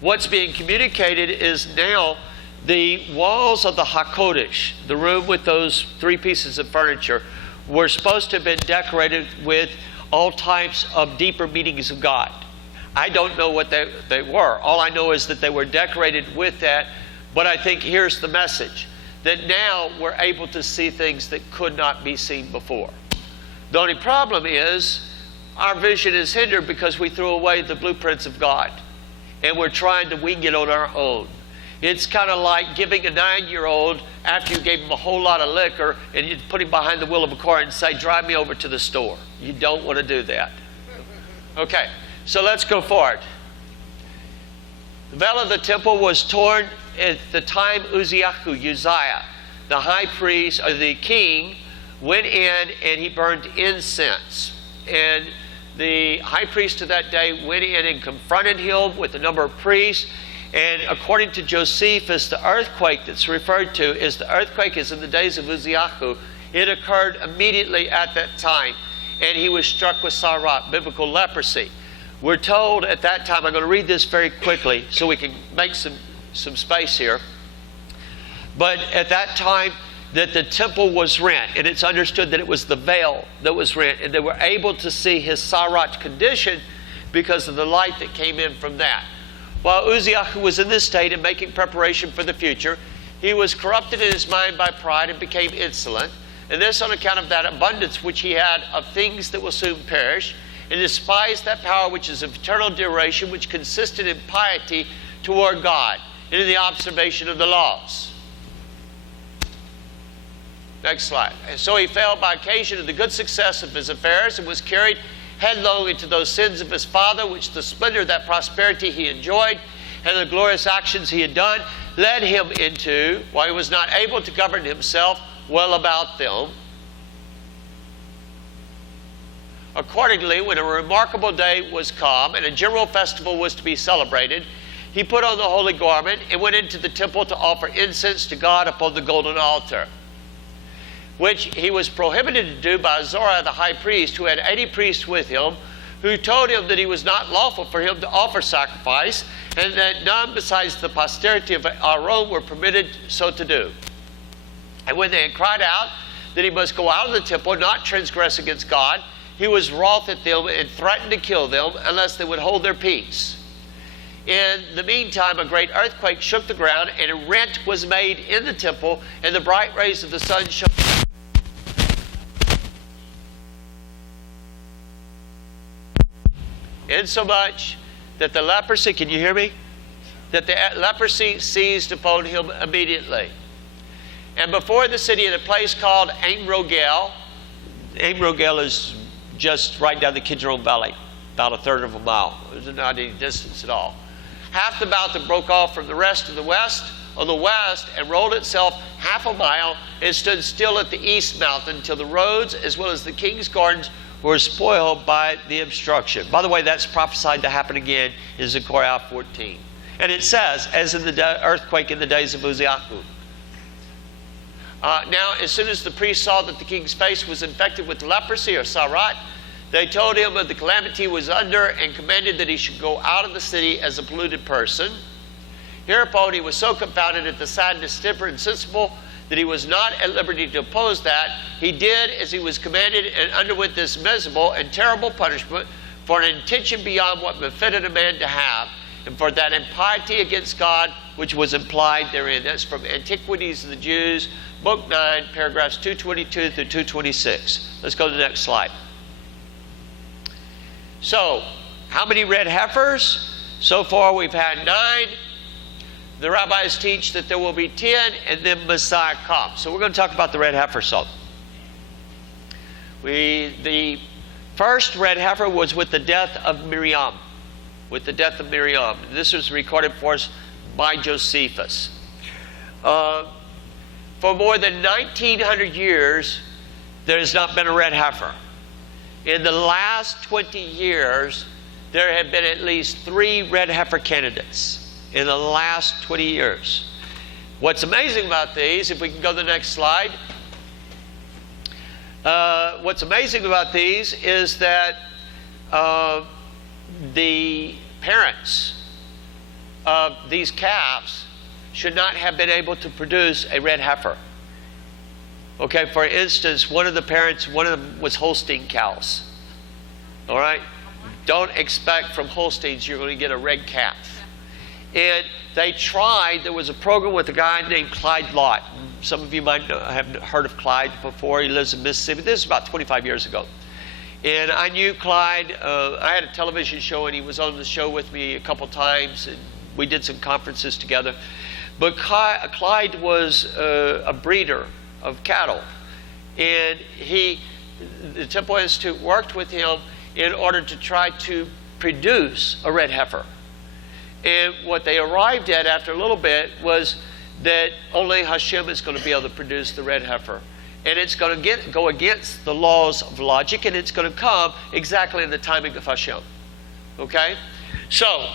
what's being communicated is now the walls of the HaKodesh, the room with those 3 pieces of furniture, were supposed to have been decorated with all types of deeper meanings of God. I don't know what they were. All I know is that they were decorated with that. But I think here's the message, that now we're able to see things that could not be seen before. The only problem is our vision is hindered because we threw away the blueprints of God and we're trying to wing it on our own. It's kind of like giving a 9-year-old, after you gave him a whole lot of liquor, and you put him behind the wheel of a car and say, drive me over to the store. You don't want to do that. Okay, so let's go forward. The veil of the temple was torn at the time Uzziah, the high priest, or the king, went in and he burned incense. And the high priest of that day went in and confronted him with a number of priests. And according to Josephus, the earthquake that's referred to is the earthquake is in the days of Uzziah. It occurred immediately at that time. And he was struck with sarat, biblical leprosy. We're told at that time, I'm going to read this very quickly so we can make some space here. But at that time that the temple was rent, and it's understood that it was the veil that was rent, and they were able to see his sarat condition because of the light that came in from that. While Uzziah was in this state and making preparation for the future, he was corrupted in his mind by pride and became insolent, and this on account of that abundance which he had of things that will soon perish, and despised that power which is of eternal duration, which consisted in piety toward God and in the observation of the laws. Next slide. And so he fell by occasion of the good success of his affairs and was carried headlong into those sins of his father, which the splendor of that prosperity he enjoyed and the glorious actions he had done led him into, while he was not able to govern himself well about them. Accordingly, when a remarkable day was come and a general festival was to be celebrated, he put on the holy garment and went into the temple to offer incense to God upon the golden altar, which he was prohibited to do by Azariah the high priest, who had 80 priests with him, who told him that he was not lawful for him to offer sacrifice, and that none besides the posterity of Aaron were permitted so to do. And when they had cried out that he must go out of the temple, not transgress against God, he was wroth at them and threatened to kill them unless they would hold their peace. In the meantime, a great earthquake shook the ground, and a rent was made in the temple, and the bright rays of the sun shone insomuch that the leprosy, can you hear me? That the leprosy seized upon him immediately. And before the city, in a place called Aim Rogel is just right down the Kidron Valley, about a third of a mile. There's not any distance at all. Half the mountain broke off from the rest of the west on the west and rolled itself half a mile and stood still at the east mountain till the roads as well as the king's gardens were spoiled by the obstruction. By the way, that's prophesied to happen again in Zechariah 14. And it says, as in the earthquake in the days of Uzziah. Now, as soon as the priest saw that the king's face was infected with leprosy or sarat, They told him of the calamity he was under and commanded that he should go out of the city as a polluted person. Hereupon he was so confounded at the sadness, temper, and sensible that he was not at liberty to oppose that. He did as he was commanded and underwent this miserable and terrible punishment for an intention beyond what befitted a man to have, and for that impiety against God which was implied therein. That's from Antiquities of the Jews, Book 9, paragraphs 222 through 226. Let's go to the next slide. So, how many red heifers? So far we've had 9. The rabbis teach that there will be 10, and then Messiah comes. So we're going to talk about the red heifer some. The first red heifer was with the death of Miriam. With the death of Miriam. This was recorded for us by Josephus. For more than 1,900 years, there has not been a red heifer. In the last 20 years, there have been at least 3 red heifer candidates in the last 20 years. What's amazing about these, if we can go to the next slide, what's amazing about these is that the parents of these calves should not have been able to produce a red heifer. Okay, for instance, one of them was Holstein cows. All right? Don't expect from Holsteins you're going to get a red calf. And they tried, there was a program with a guy named Clyde Lott. Some of you might have heard of Clyde before. He lives in Mississippi. This is about 25 years ago. And I knew Clyde. I had a television show, and he was on the show with me a couple times. And we did some conferences together. But Clyde was a breeder of cattle. And the Temple Institute worked with him in order to try to produce a red heifer. And what they arrived at after a little bit was that only Hashem is going to be able to produce the red heifer. And it's going to go against the laws of logic, and it's going to come exactly in the timing of Hashem. Okay? So,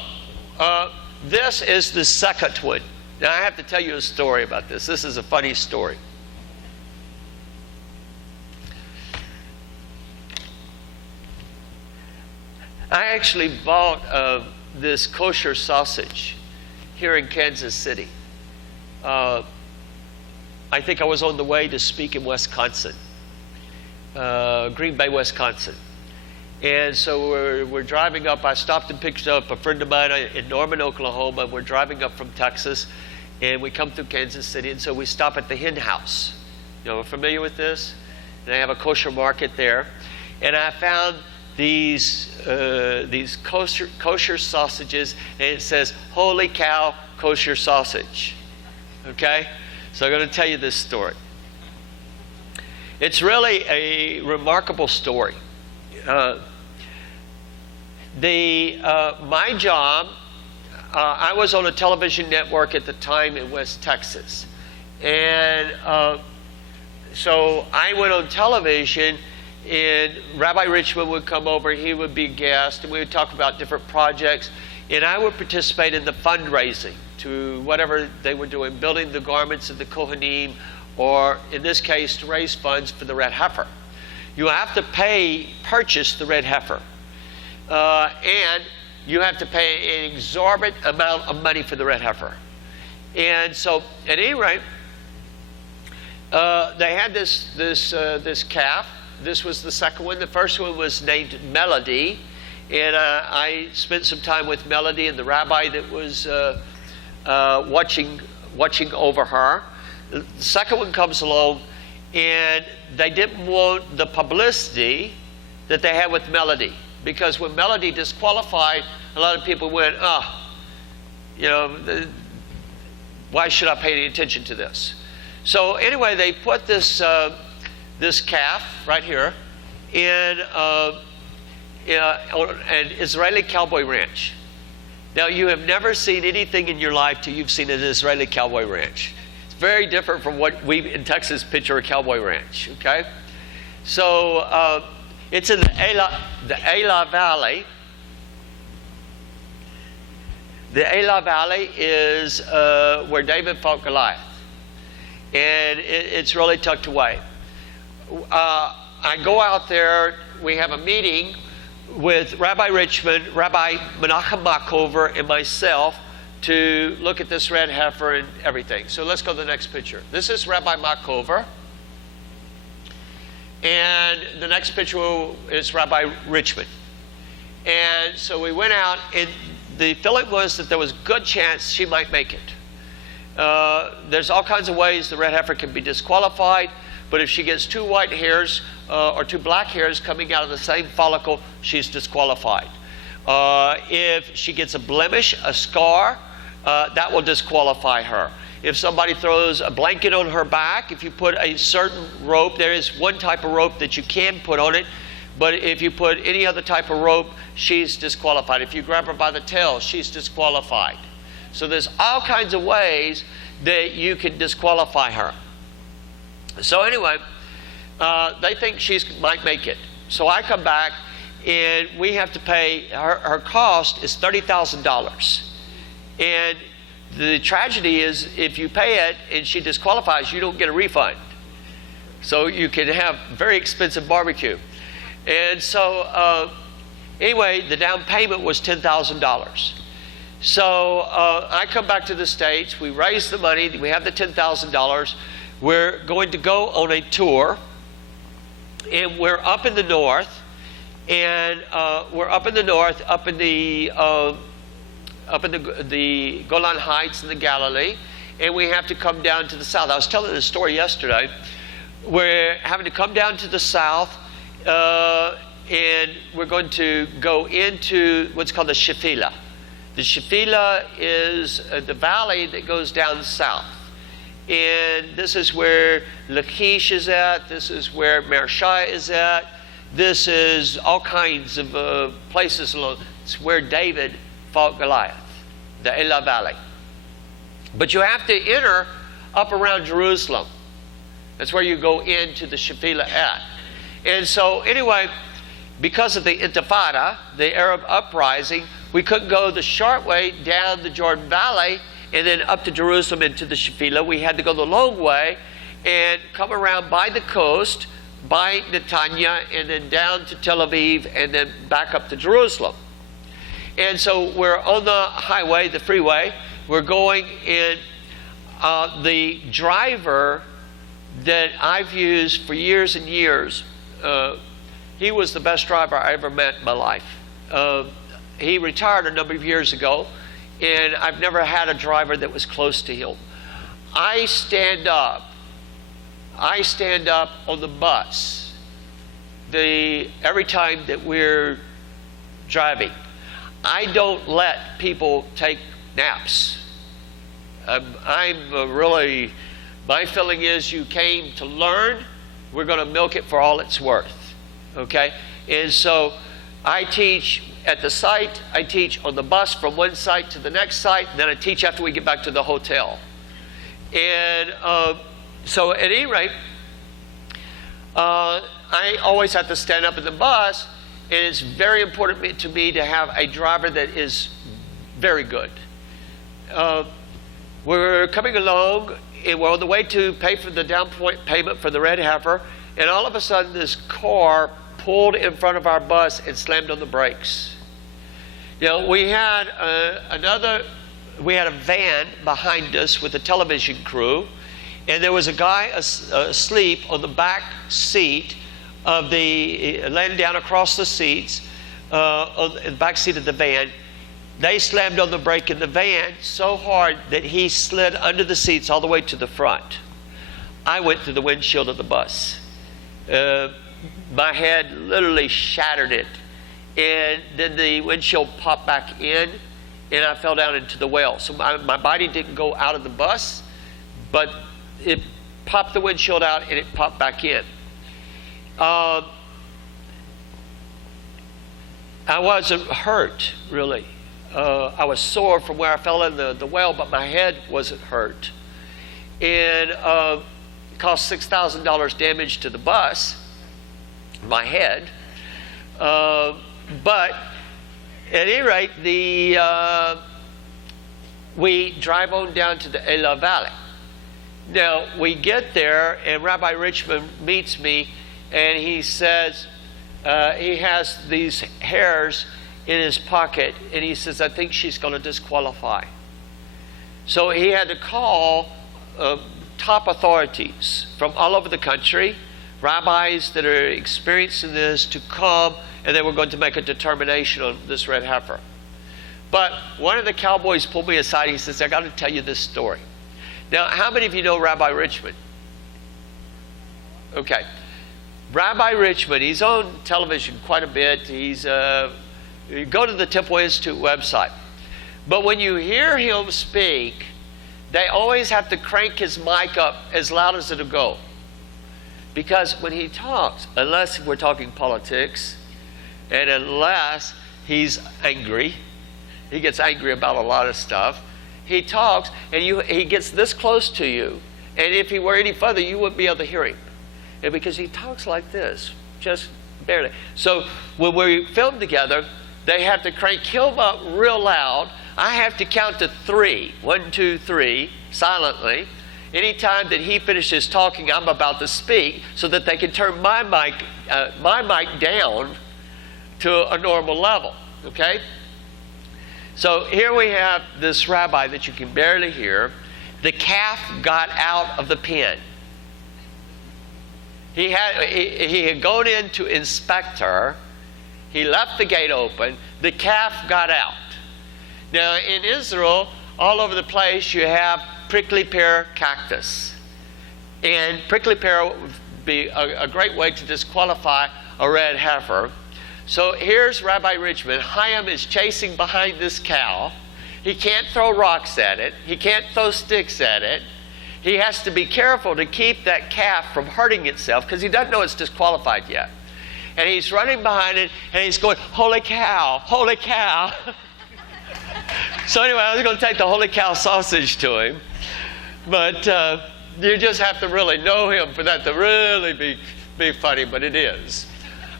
this is the second one. Now, I have to tell you a story about this. This is a funny story. I actually bought this kosher sausage here in Kansas City. I think I was on the way to speak in Wisconsin, Green Bay, Wisconsin. And so we're driving up. I stopped and picked up a friend of mine in Norman, Oklahoma. We're driving up from Texas, and we come through Kansas City, and so we stop at the Hen House. You know, we're familiar with this? And they have a kosher market there. And I found these kosher sausages, and it says, "Holy cow, kosher sausage." Okay? So I'm going to tell you this story. It's really a remarkable story. My job, I was on a television network at the time in West Texas. And so I went on television, and Rabbi Richmond would come over. He would be a guest, and we would talk about different projects. And I would participate in the fundraising to whatever they were doing, building the garments of the Kohanim, or in this case, to raise funds for the red heifer. You have to purchase the red heifer. And you have to pay an exorbitant amount of money for the red heifer. And so, at any rate, they had this calf. This was the second one. The first one was named Melody. And I spent some time with Melody and the rabbi that was watching over her. The second one comes along, and they didn't want the publicity that they had with Melody, because when Melody disqualified, a lot of people went, why should I pay any attention to this? So anyway, they put this calf right here in an Israeli cowboy ranch. Now, you have never seen anything in your life till you've seen an Israeli cowboy ranch. It's very different from what we in Texas picture a cowboy ranch, okay? So it's in the Elah Valley. The Elah Valley is where David fought Goliath. And it's really tucked away. I go out there we have a meeting with Rabbi Richmond, Rabbi Menachem Markover, and myself to look at this red heifer and everything. So let's go to the next picture. This is Rabbi Markover. And the next picture is Rabbi Richmond. And so we went out, and the feeling was that there was a good chance she might make it. There's all kinds of ways the red heifer can be disqualified, but if she gets 2 white hairs or 2 black hairs coming out of the same follicle, she's disqualified. If she gets a blemish, a scar, that will disqualify her. If somebody throws a blanket on her back, if you put a certain rope, there is one type of rope that you can put on it, but if you put any other type of rope, she's disqualified. If you grab her by the tail, she's disqualified. So there's all kinds of ways that you can disqualify her. So anyway, they think she might make it. So I come back, and we have to pay, her cost is $30,000. And the tragedy is, if you pay it and she disqualifies, you don't get a refund. So you can have very expensive barbecue. And so anyway, the down payment was $10,000. So I come back to the States. We raise the money. We have the $10,000. We're going to go on a tour. And we're up in the north. And we're up in the north, up in the Golan Heights in the Galilee, and we have to come down to the south. I was telling this story yesterday. We're having to come down to the south, and we're going to go into what's called the Shephelah. The Shephelah is the valley that goes down south. And this is where Lachish is at. This is where Marshai is at. This is all kinds of places. It's where David fought Goliath, the Elah Valley. But you have to enter up around Jerusalem. That's where you go into the Shephelah at. And so anyway, because of the Intifada, the Arab uprising, we couldn't go the short way down the Jordan Valley and then up to Jerusalem into the Shephelah. We had to go the long way and come around by the coast, by Netanya, and then down to Tel Aviv, and then back up to Jerusalem. And so we're on the highway, the freeway. We're going in. The driver that I've used for years and years, he was the best driver I ever met in my life. He retired a number of years ago, and I've never had a driver that was close to him. I stand up on the bus every time that we're driving. I don't let people take naps. My feeling is you came to learn, we're going to milk it for all it's worth. Okay? And so I teach at the site, I teach on the bus from one site to the next site, and then I teach after we get back to the hotel. And so at any rate, I always have to stand up in the bus, and it's very important to me to have a driver that is very good. We're coming along, and we're on the way to pay for the down payment for the red heifer, and all of a sudden this car pulled in front of our bus and slammed on the brakes. You know, we had a van behind us with a television crew, and there was a guy asleep on the back seat of laying down across the seats on the back seat of the van. They slammed on the brake in the van so hard that he slid under the seats all the way to the front. I went through the windshield of the bus. My head literally shattered it. And then the windshield popped back in, and I fell down into the well. So my body didn't go out of the bus, but it popped the windshield out and it popped back in. I wasn't hurt, really. I was sore from where I fell in the well, but my head wasn't hurt. And it cost $6,000 damage to the bus, my head. But at any rate, we drive on down to the Elah Valley. Now, we get there, and Rabbi Richmond meets me, and he says, he has these hairs in his pocket, and he says, I think she's going to disqualify. So he had to call top authorities from all over the country, rabbis that are experienced in this, to come, and they were going to make a determination on this red heifer. But one of the cowboys pulled me aside. He says, I got to tell you this story. Now, how many of you know Rabbi Richmond? Okay. Rabbi Richmond, he's on television quite a bit. He's you go to the Temple Institute website. But when you hear him speak, they always have to crank his mic up as loud as it'll go. Because when he talks, unless we're talking politics, and unless he's angry, he gets angry about a lot of stuff, he talks, and he gets this close to you, and if he were any further, you wouldn't be able to hear him. And because he talks like this, just barely. So when we film together, they have to crank him up real loud. I have to count to 3. 1, 2, 3, silently. Anytime that he finishes talking, I'm about to speak, so that they can turn my mic down to a normal level. Okay? So here we have this rabbi that you can barely hear. The calf got out of the pen. He had gone in to inspect her. He left the gate open. The calf got out. Now in Israel, all over the place, you have prickly pear cactus. And prickly pear would be a great way to disqualify a red heifer. So here's Rabbi Richmond. Chaim is chasing behind this cow. He can't throw rocks at it. He can't throw sticks at it. He has to be careful to keep that calf from hurting itself because he doesn't know it's disqualified yet. And he's running behind it, and he's going, holy cow, holy cow. So anyway, I was going to take the holy cow sausage to him. But you just have to really know him for that to really be funny, but it is.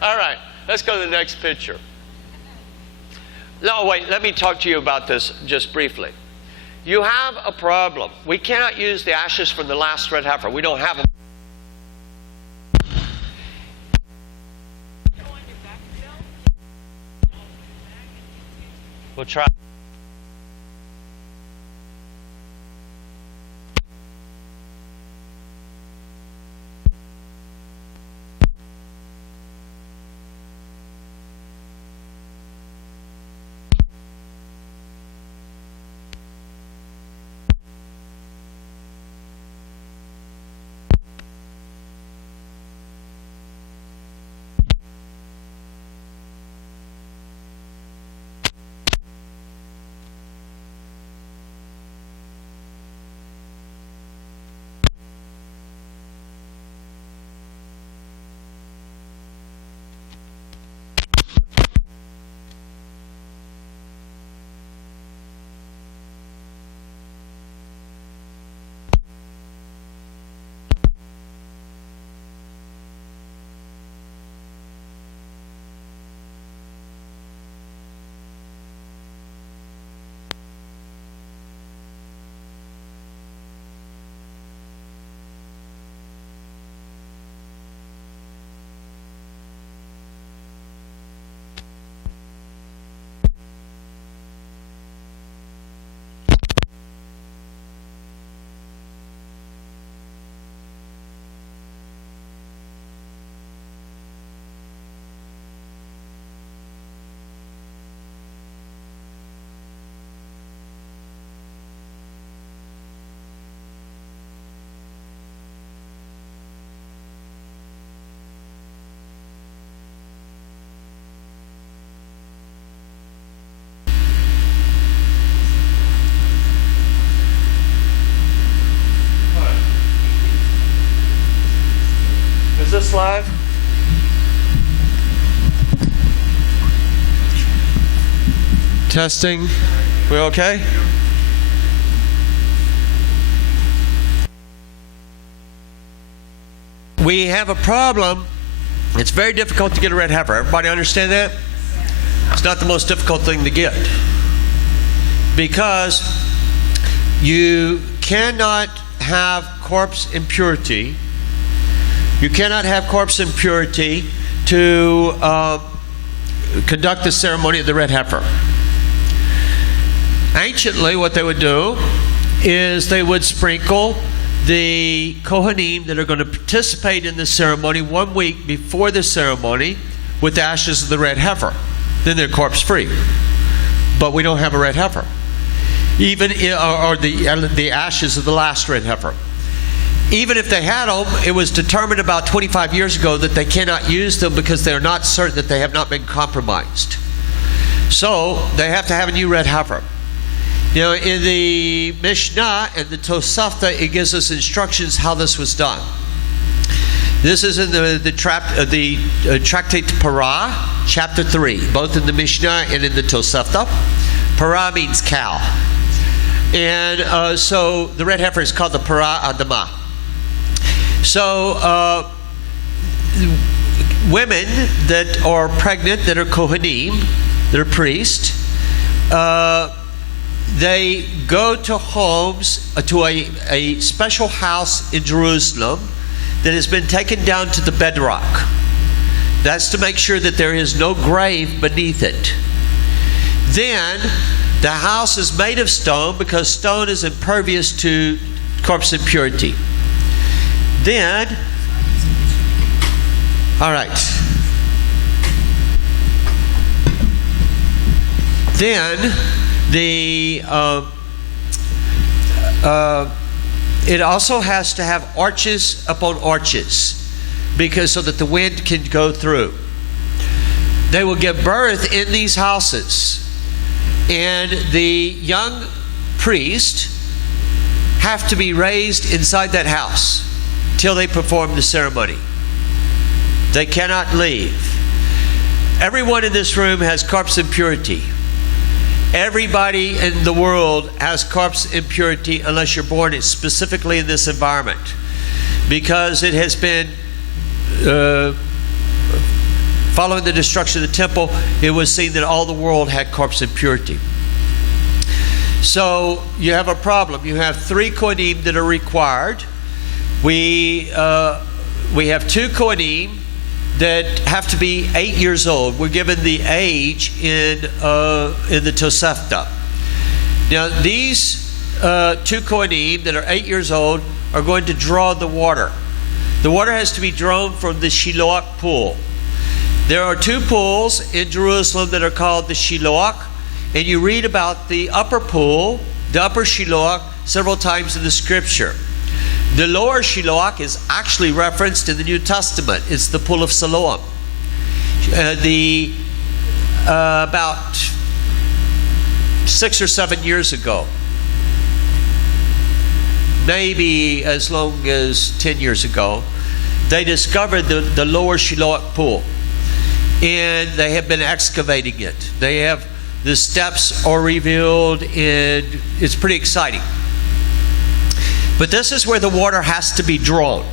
All right, let's go to the next picture. No, wait, let me talk to you about this just briefly. You have a problem. We cannot use the ashes from the last red heifer. We don't have them. We'll try. Is this live? Testing. We okay? We have a problem. It's very difficult to get a red heifer. Everybody understand that? It's not the most difficult thing to get. Because you cannot have corpse impurity. You cannot have corpse impurity to conduct the ceremony of the red heifer. Anciently, what they would do is they would sprinkle the Kohanim that are going to participate in the ceremony 1 week before the ceremony with the ashes of the red heifer. Then they're corpse free. But we don't have a red heifer. Even or the ashes of the last red heifer. Even if they had them, it was determined about 25 years ago that they cannot use them because they're not certain that they have not been compromised. So they have to have a new red heifer. Now, in the Mishnah and the Tosafta, it gives us instructions how this was done. This is in the Tractate Parah, chapter 3, both in the Mishnah and in the Tosafta. Parah means cow. And so the red heifer is called the Parah Adamah. So women that are pregnant, that are Kohanim, that are priests, they go to homes, to a special house in Jerusalem that has been taken down to the bedrock. That's to make sure that there is no grave beneath it. Then the house is made of stone because stone is impervious to corpse impurity. Then, all right. Then it also has to have arches upon arches, because so that the wind can go through. They will give birth in these houses, and the young priest have to be raised inside that house till they perform the ceremony. They cannot leave. Everyone in this room has corpse impurity. Everybody in the world has corpse impurity unless you're born specifically in this environment, because it has been following the destruction of the temple, it was seen that all the world had corpse impurity. So you have a problem. You have 3 Kohanim that are required. We have 2 Kohanim that have to be 8 years old. We're given the age in the Tosefta. Now these 2 Kohanim that are 8 years old are going to draw the water. The water has to be drawn from the Shiloach pool. There are 2 pools in Jerusalem that are called the Shiloach, and you read about the upper pool, the upper Shiloach, several times in the scripture. The lower Shiloach is actually referenced in the New Testament. It's the pool of Siloam. About 6 or 7 years ago, maybe as long as 10 years ago, they discovered the lower Shiloach pool, and they have been excavating it. The steps are revealed, and it's pretty exciting. But this is where the water has to be drawn.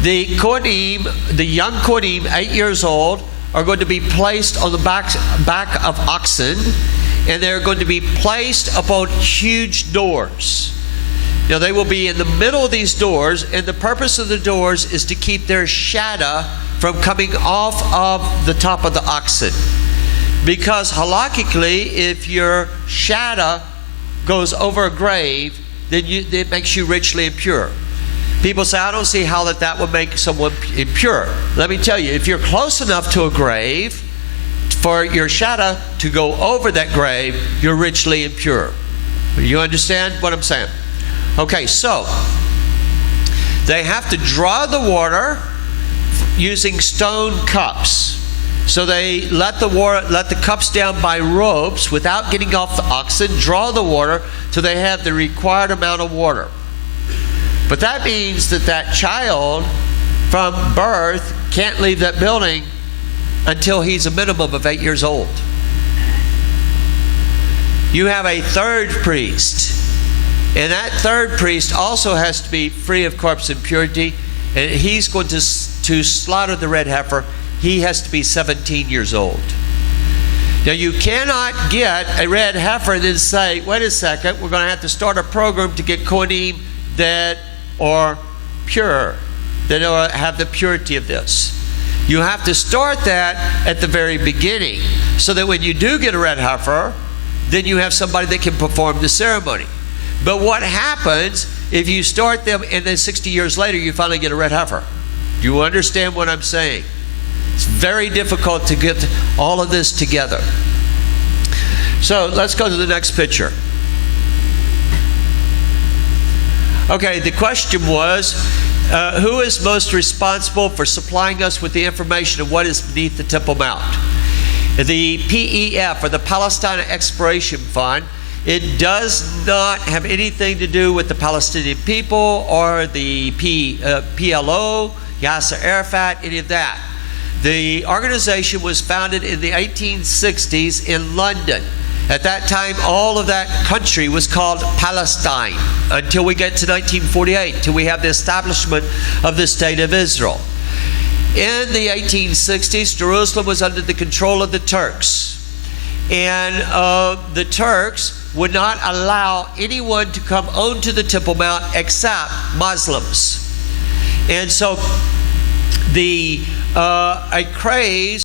The Kohanim, the young Kohanim, 8 years old, are going to be placed on the back of oxen, and they're going to be placed upon huge doors. Now they will be in the middle of these doors, and the purpose of the doors is to keep their shadow from coming off of the top of the oxen. Because halakhically, if your shadow goes over a grave, then it makes you ritually impure. People say, I don't see how that would make someone impure. Let me tell you, if you're close enough to a grave for your shadow to go over that grave, you're ritually impure. You understand what I'm saying? Okay, so they have to draw the water using stone cups. So they let the cups down by ropes without getting off the oxen, draw the water till they have the required amount of water. But that means that child from birth can't leave that building until he's a minimum of 8 years old. You have a 3rd priest, and that 3rd priest also has to be free of corpse impurity, and he's going to slaughter the red heifer. He has to be 17 years old. Now you cannot get a red heifer and then say, wait a second, we're going to have to start a program to get Kohanim that are pure, that have the purity of this. You have to start that at the very beginning, so that when you do get a red heifer, then you have somebody that can perform the ceremony. But what happens if you start them and then 60 years later you finally get a red heifer? Do you understand what I'm saying? It's very difficult to get all of this together. So let's go to the next picture. Okay, the question was, who is most responsible for supplying us with the information of what is beneath the Temple Mount? The PEF, or the Palestine Exploration Fund, it does not have anything to do with the Palestinian people or the PLO, Yasser Arafat, any of that. The organization was founded in the 1860s in London. At that time, all of that country was called Palestine until we get to 1948, till we have the establishment of the State of Israel. In the 1860s, Jerusalem was under the control of the Turks. And the Turks would not allow anyone to come onto the Temple Mount except Muslims. And so a craze